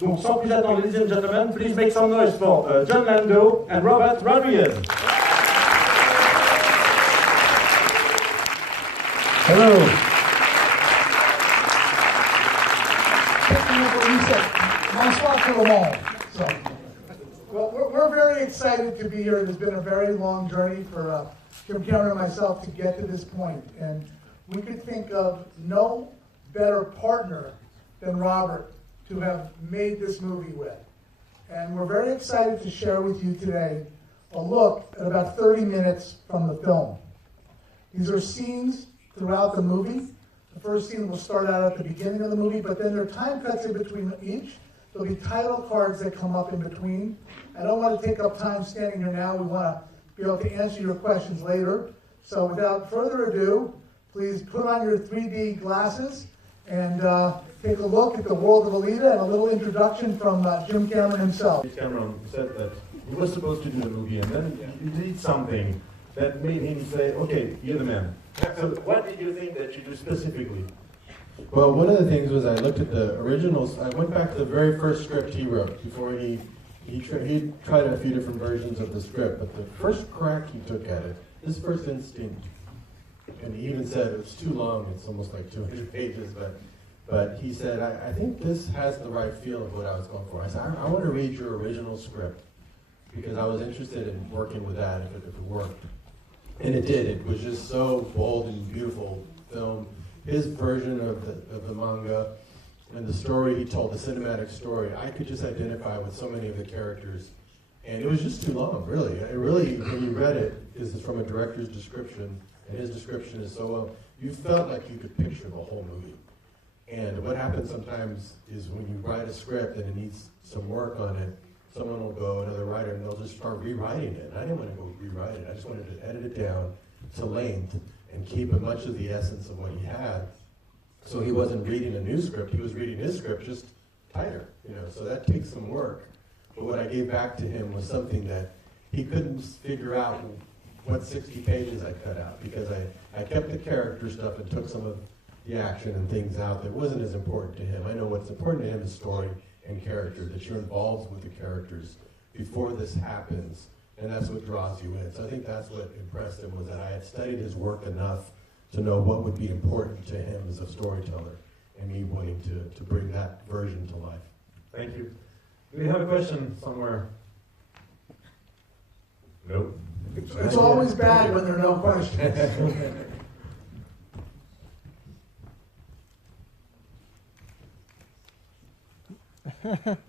Donc, sans plus attendre, ladies and gentlemen, please make some noise for Jon Landau and Robert Rodriguez. Hello. Bonsoir tout le monde. Well, we're very excited to be here. It has been a very long journey for Jim Cameron and myself to get to this point. And we could think of no better partner than Robert to have made this movie with. And we're very excited to share with you today a look at about 30 minutes from the film. These are scenes throughout the movie. The first scene will start out at the beginning of the movie, but then there are time cuts in between each. There'll be title cards that come up in between. I don't want to take up time standing here now. We want to be able to answer your questions later. So without further ado, please put on your 3D glasses and take a look at the world of Alita and a little introduction from Jim Cameron himself. Cameron said that he was supposed to do the movie, and then you did something that made him say, okay, you're the man. So what did you think that you do specifically? Well, one of the things was I looked at the originals. I went back to the very first script he wrote before he tried a few different versions of the script. But the first crack he took at it, his first instinct, and he even said it's too long. It's almost like 200 pages. But he said, I think this has the right feel of what I was going for. I said, I want to read your original script because I was interested in working with that if it worked. And it did. It was just so bold and beautiful film. His version of the manga and the story he told, the cinematic story, I could just identify with so many of the characters. And it was just too long, really. It really, when you read it, this is from a director's description, and his description is so well, you felt like you could picture the whole movie. And what happens sometimes is when you write a script and it needs some work on it, someone will go, another writer, and they'll just start rewriting it. And I didn't want to go rewrite it. I just wanted to edit it down to length and keep as much of the essence of what he had. So he wasn't reading a new script, he was reading his script just tighter, so that takes some work. But what I gave back to him was something that he couldn't figure out what 60 pages I cut out, because I kept the character stuff and took some of the action and things out that wasn't as important to him. I know what's important to him is story and character, that you're involved with the characters before this happens. And that's what draws you in. So I think that's what impressed him, was that I had studied his work enough to know what would be important to him as a storyteller, and me wanting to bring that version to life. Thank you. Do we have a question somewhere? Nope. It's always bad when there are no questions.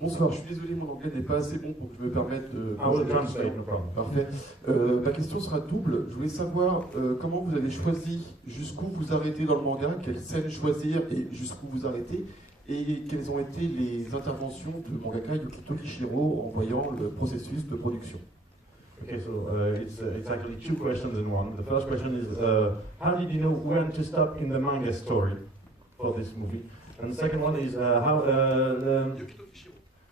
Bonsoir, je suis désolé, mon anglais n'est pas assez bon pour que je me permette de... I will translate, no problem. Parfait. Ma question sera double. Je voulais savoir comment vous avez choisi jusqu'où vous arrêtez dans le manga, quelle scène choisir et jusqu'où vous arrêtez, et quelles ont été les interventions de mangaka Yukito Kishiro en voyant le processus de production. Okay, so it's exactly two questions in one. The first question is, how did you know when to stop in the manga story for this movie? And the second one is, how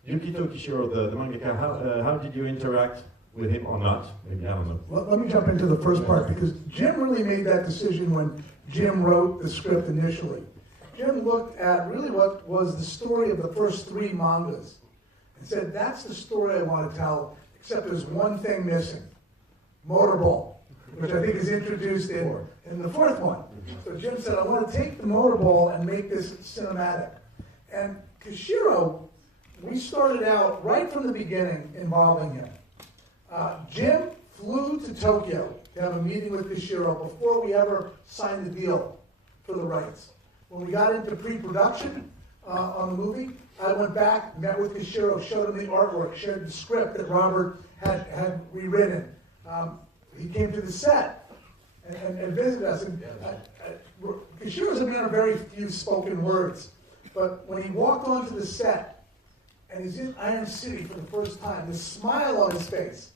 Yukito Kishiro, the mangaka, how did you interact with him or not? Maybe, I don't know. Let me jump into the first part, because Jim really made that decision when Jim wrote the script initially. Jim looked at really what was the story of the first 3 mangas and said, that's the story I want to tell, except there's one thing missing, motorball, which I think is introduced in the 4th one. So Jim said, I want to take the motorball and make this cinematic. And Kishiro, we started out right from the beginning involving him. Jim flew to Tokyo to have a meeting with Kishiro before we ever signed the deal for the rights. When we got into pre-production on the movie, I went back, met with Kishiro, showed him the artwork, shared the script that Robert had rewritten. He came to the set and visited us. And Kishiro's a man of very few spoken words, but when he walked onto the set and he's in Iron City for the first time, the smile on his face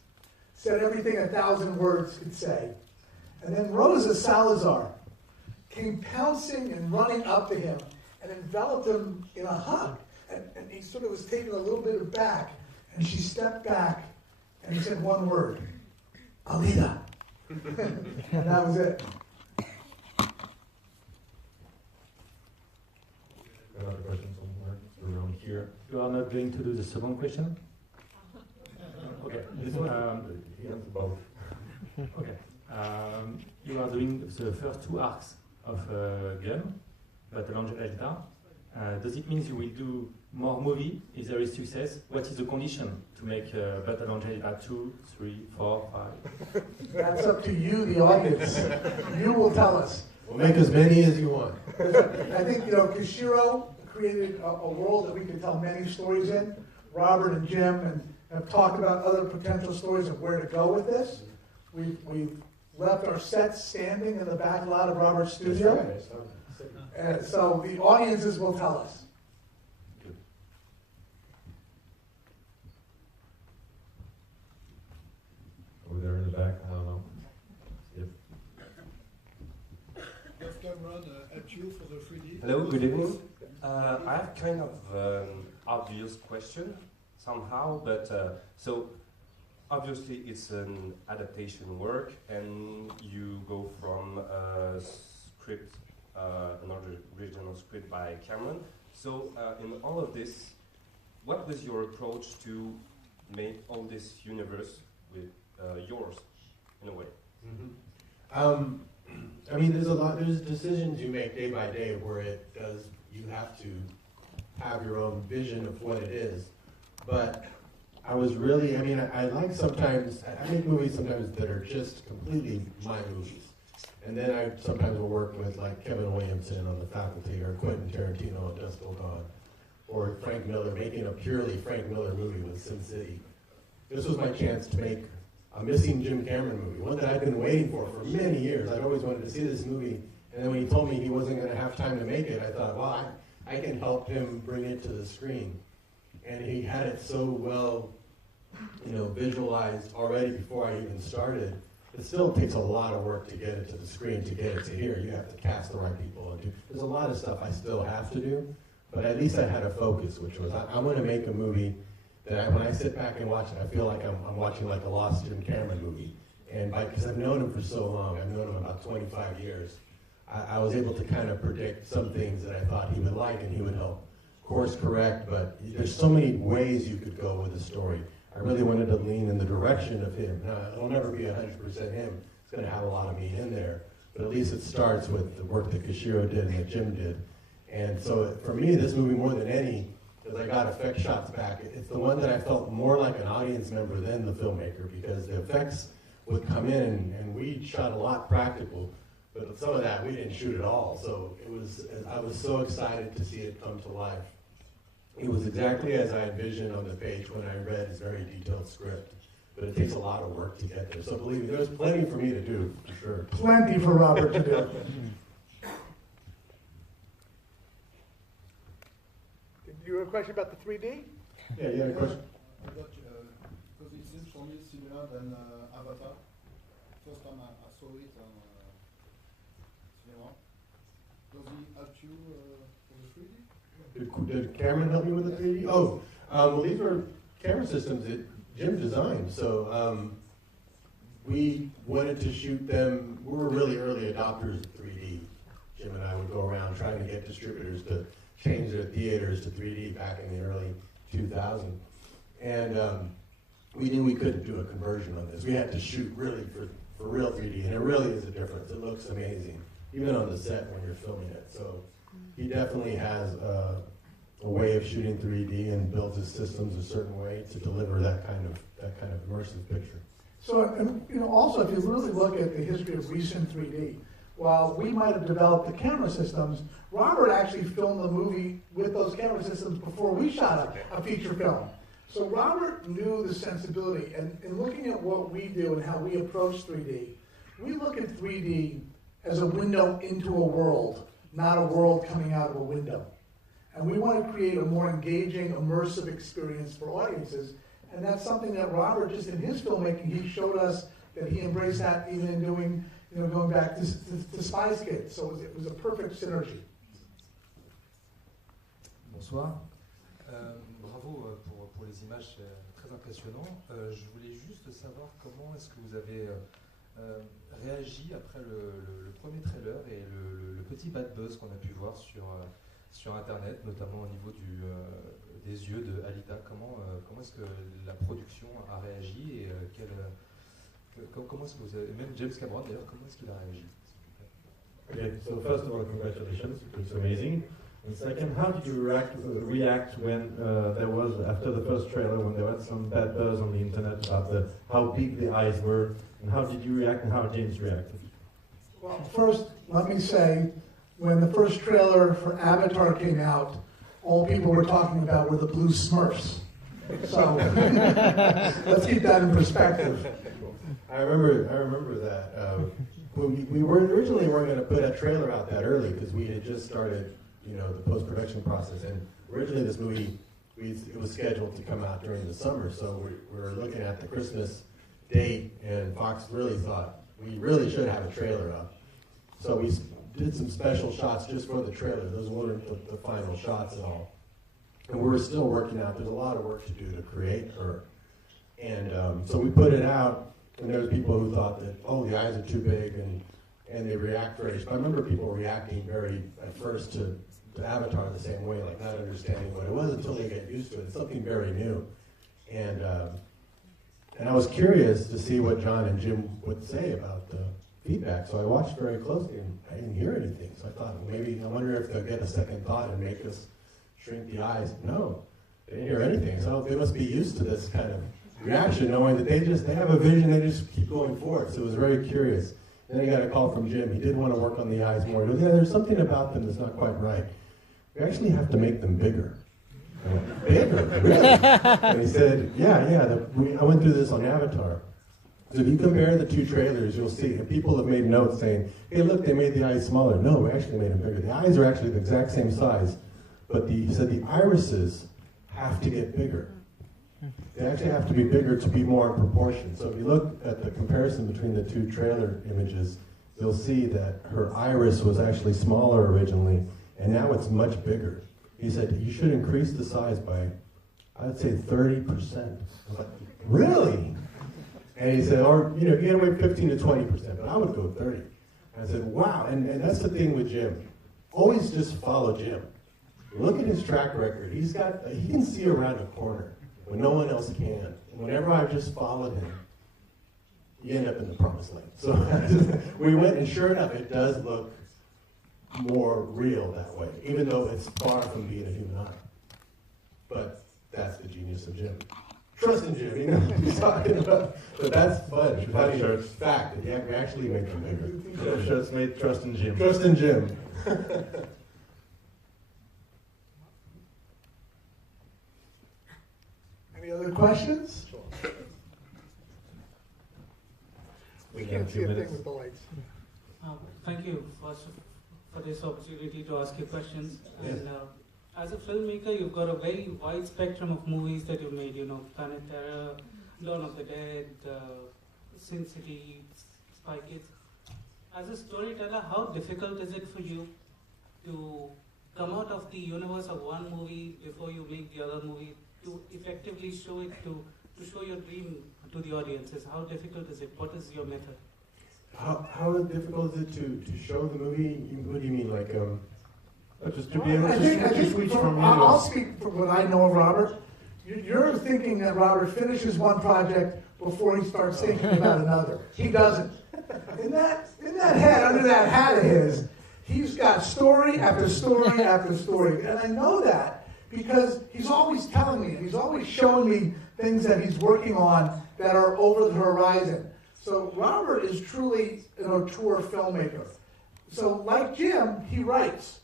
said everything 1,000 words could say. And then Rosa Salazar came pouncing and running up to him and enveloped him in a hug. And he sort of was taken a little bit aback, and she stepped back and he said one word, Alita. And that was it. Another question somewhere around here. You are not going to do the second question? Okay. This one, he answers both. Okay. You are doing the first 2 arcs of game, Battle Angel Alita. Does it mean you will do more movie if there is success? What is the condition to make Battle Angel Alita 2, 3, 4, 5? That's up to you, the audience. You will tell us. We'll make as many as you want. I think, Kishiro created a world that we could tell many stories in. Robert and Jim have talked about other potential stories of where to go with this. We've left our sets standing in the back lot of Robert's studio. And so the audiences will tell us. Good. Over there in the back, I don't know. Yep. Does Cameron help you for the 3D? Hello, good evening. I have kind of obvious question somehow, but so obviously it's an adaptation work, and you go from a script, another original script by Cameron. So in all of this, what was your approach to make all this universe with yours, in a way? Mm-hmm. I mean, there's decisions you make day by day where you have to have your own vision of what it is. But I like sometimes, I make movies sometimes that are just completely my movies. And then I sometimes will work with like Kevin Williamson on The Faculty, or Quentin Tarantino on Dusk Till Dawn, or Frank Miller, making a purely Frank Miller movie with Sin City. This was my chance to make a missing Jim Cameron movie, one that I'd been waiting for many years. I'd always wanted to see this movie, and then when he told me he wasn't going to have time to make it, I thought, well, I can help him bring it to the screen. And he had it so well, visualized already before I even started. It still takes a lot of work to get it to the screen, to get it to here. You have to cast the right people. There's a lot of stuff I still have to do, but at least I had a focus, which was I want to make a movie that when I sit back and watch it, I feel like I'm watching like a lost Jim Cameron movie. And because I've known him for so long, I've known him about 25 years, I was able to kind of predict some things that I thought he would like, and he would help course correct. But there's so many ways you could go with a story. I really wanted to lean in the direction of him. Now, it'll never be 100% him. It's going to have a lot of me in there. But at least it starts with the work that Kishiro did and that Jim did. And so for me, this movie, more than any, because I got effect shots back, it's the one that I felt more like an audience member than the filmmaker, because the effects would come in, and we shot a lot practical, but some of that we didn't shoot at all. So I was so excited to see it come to life. It was exactly as I envisioned on the page when I read his very detailed script, but it takes a lot of work to get there. So believe me, there's plenty for me to do, for sure. Plenty for Robert to do. You have a question about the 3D? Yeah, you had a question? Because it seems for me similar than Avatar. First time I saw it on cinema. Does he help you for the 3D? Did Cameron help you with the 3D? Oh, well, these were camera systems that Jim designed. So we wanted to shoot them. We were really early adopters of 3D. Jim and I would go around trying to get distributors to change their theaters to 3D back in the early 2000s. And we knew we couldn't do a conversion on this. We had to shoot really for real 3D, and it really is a difference. It looks amazing, even on the set when you're filming it. So he definitely has a way of shooting 3D and builds his systems a certain way to deliver that kind of immersive picture. So, also, if you really look at the history of recent 3D, while we might have developed the camera systems, Robert actually filmed the movie with those camera systems before we shot a feature film. So Robert knew the sensibility, and in looking at what we do and how we approach 3D, we look at 3D as a window into a world, not a world coming out of a window. And we want to create a more engaging, immersive experience for audiences, and that's something that Robert, just in his filmmaking, he showed us that he embraced that even in doing, going back to Spice Kids. So it was a perfect synergy. Bonsoir. Bravo pour les images, c'est très impressionnant. Je voulais juste savoir comment est-ce que vous avez réagi après le premier trailer et le petit bad buzz qu'on a pu voir sur sur Internet, notamment au niveau des yeux de Alita. Comment est-ce que la production a réagi et comment est-ce que vous avez, même James Cameron d'ailleurs, comment est-ce qu'il a réagi? Okay, so first of all, congratulations, it looks amazing. And second, how did you react when there was, after the first trailer, when there was some bad buzz on the internet about how big the eyes were, and how did you react and how James reacted? Well, first, let me say, when the first trailer for Avatar came out, all people were talking about were the blue Smurfs. So, let's keep that in perspective. I remember that. We originally weren't going to put a trailer out that early because we had just started, the post-production process. And originally this movie, it was scheduled to come out during the summer. So we were looking at the Christmas date, and Fox really thought we really should have a trailer up. So we did some special shots just for the trailer. Those weren't the final shots at all. And we were still working out. There's a lot of work to do to create her. And so we put it out. And there was people who thought that, oh, the eyes are too big, and they react very. I remember people reacting at first to Avatar the same way, like not understanding what it was until they get used to it. It's something very new, and I was curious to see what Jon and Jim would say about the feedback. So I watched very closely, and I didn't hear anything. So I thought, I wonder if they'll get a second thought and make us shrink the eyes. No, they didn't hear anything. So they must be used to this kind of reaction, knowing that they have a vision, they just keep going forward. So it was very curious. Then I got a call from Jim. He did want to work on the eyes more. He goes, yeah, there's something about them that's not quite right. We actually have to make them bigger. I went, bigger? Really? And he said, I went through this on Avatar. So if you compare the two trailers, you'll see, and people have made notes saying, hey, look, they made the eyes smaller. No, we actually made them bigger. The eyes are actually the exact same size, but he said the irises have to get bigger. They actually have to be bigger to be more in proportion. So if you look at the comparison between the two trailer images, you'll see that her iris was actually smaller originally, and now it's much bigger. He said, you should increase the size by, I would say 30%. I was like, really? And he said, or, you get away 15 to 20%, but I would go 30. And I said, wow, and that's the thing with Jim. Always just follow Jim. Look at his track record. He can see around a corner when no one else can. And whenever I've just followed him, you end up in the promised land. So we went, and sure enough, it does look more real that way, even though it's far from being a human eye. But that's the genius of Jim. Trust in Jim, what he's talking about. But that's fun. It's fact that we actually make them bigger. Shirts made trust in Jim. Trust in Jim. Any other questions? We can't see a thing with the lights. Thank you for this opportunity to ask you questions. Yes. And as a filmmaker, you've got a very wide spectrum of movies that you've made. Planet Terror, Dawn of the Dead, Sin City, Spy Kids. As a storyteller, how difficult is it for you to come out of the universe of one movie before you make the other movie, to effectively show it to show your dream to the audiences? How difficult is it? What is your method? How difficult is it to show the movie? What do you mean, like just to be able to switch from? I'll speak from what I know of Robert. You're thinking that Robert finishes one project before he starts thinking about another. He doesn't. In that head, under that hat of his, he's got story after story after story, and I know that because he's always telling me, he's always showing me things that he's working on that are over the horizon. So Robert is truly an auteur filmmaker. So like Jim, he writes.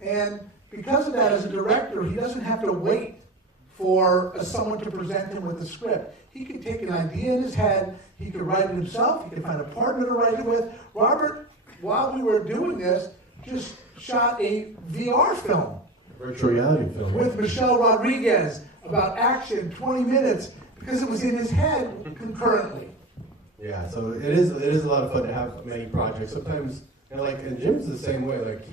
And because of that, as a director, he doesn't have to wait for someone to present him with the script. He can take an idea in his head, he can write it himself, he can find a partner to write it with. Robert, while we were doing this, just shot a VR film. Virtual reality film. With Michelle Rodriguez about action, 20 minutes, because it was in his head concurrently. Yeah, so it is a lot of fun to have many projects. Sometimes, and Jim's the same way. Like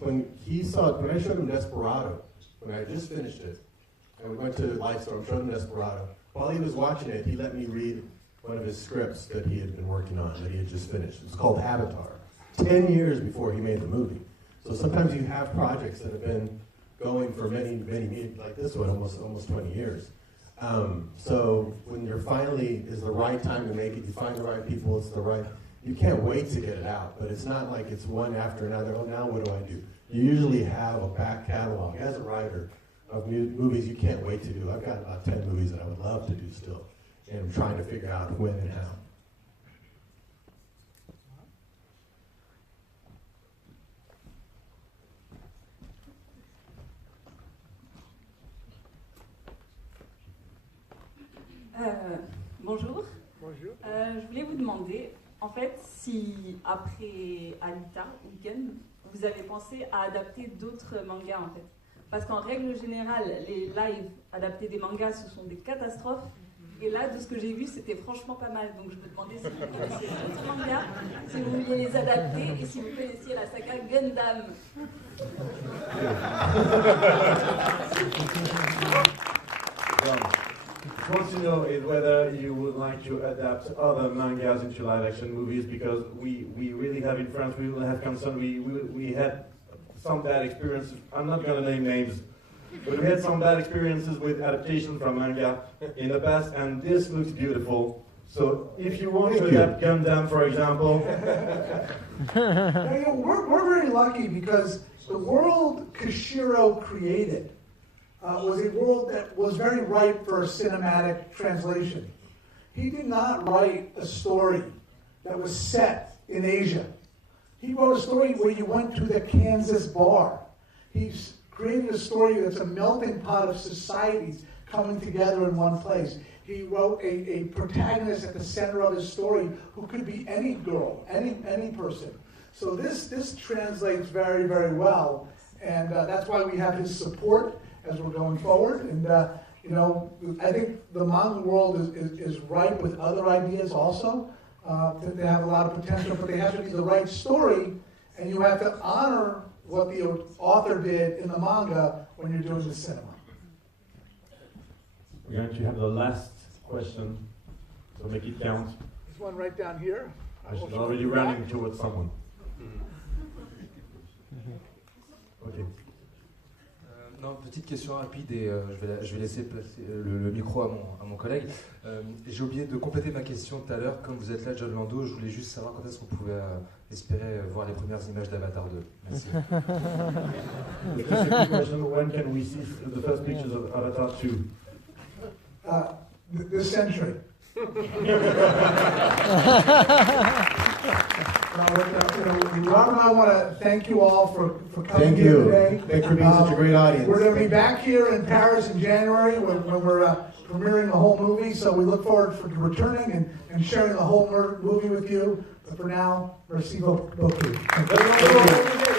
when I showed him Desperado, when I just finished it, and we went to Lightstorm, showed him Desperado. While he was watching it, he let me read one of his scripts that he had been working on, that he had just finished. It's called Avatar. 10 years before he made the movie. So sometimes you have projects that have been going for many, like this one, almost 20 years. So when you're finally, is the right time to make it, you find the right people, you can't wait to get it out, but it's not like it's one after another, oh, now what do I do? You usually have a back catalog. As a writer of movies, you can't wait to do. I've got about 10 movies that I would love to do still, and I'm trying to figure out when and how. Bonjour. Bonjour. Je voulais vous demander, en fait, si après Alita ou Gun, vous avez pensé à adapter d'autres mangas, en fait. Parce qu'en règle générale, les lives adaptés des mangas, ce sont des catastrophes. Et là, de ce que j'ai vu, c'était franchement pas mal. Donc je me demandais si vous connaissiez d'autres mangas, si vous vouliez les adapter et si vous connaissiez la saga Gundam. What I want to know is whether you would like to adapt other mangas into live-action movies, because we really have in France, we really have concern. We had some bad experiences. I'm not going to name names, but we had some bad experiences with adaptation from manga in the past, and this looks beautiful. So if you want to adapt Gundam, for example... We're very lucky because the world Kishiro created was a world that was very ripe for cinematic translation. He did not write a story that was set in Asia. He wrote a story where you went to the Kansas bar. He's created a story that's a melting pot of societies coming together in one place. He wrote a protagonist at the center of his story who could be any girl, any person. So this translates very, very well, and that's why we have his support as we're going forward. And I think the manga world is ripe with other ideas also. They have a lot of potential, but they have to be the right story, and you have to honor what the author did in the manga when you're doing the cinema. We're going to have the last question, so make it count. There's one right down here. I should already running towards someone. Okay. Non, petite question rapide et je vais laisser placer le micro à mon collègue. J'ai oublié de compléter ma question tout à l'heure. Comme vous êtes là, Jon Landau, je voulais juste savoir quand est-ce qu'on pouvait espérer voir les premières images d'Avatar 2. Merci. When can we see the first pictures of Avatar 2? This century. Rob and I want to thank you all for coming here today. Thank you for being such a great audience. We're going to be back here in Paris in January when we're premiering the whole movie, so we look forward to returning and sharing the whole movie with you. But for now, merci beaucoup. Thank you.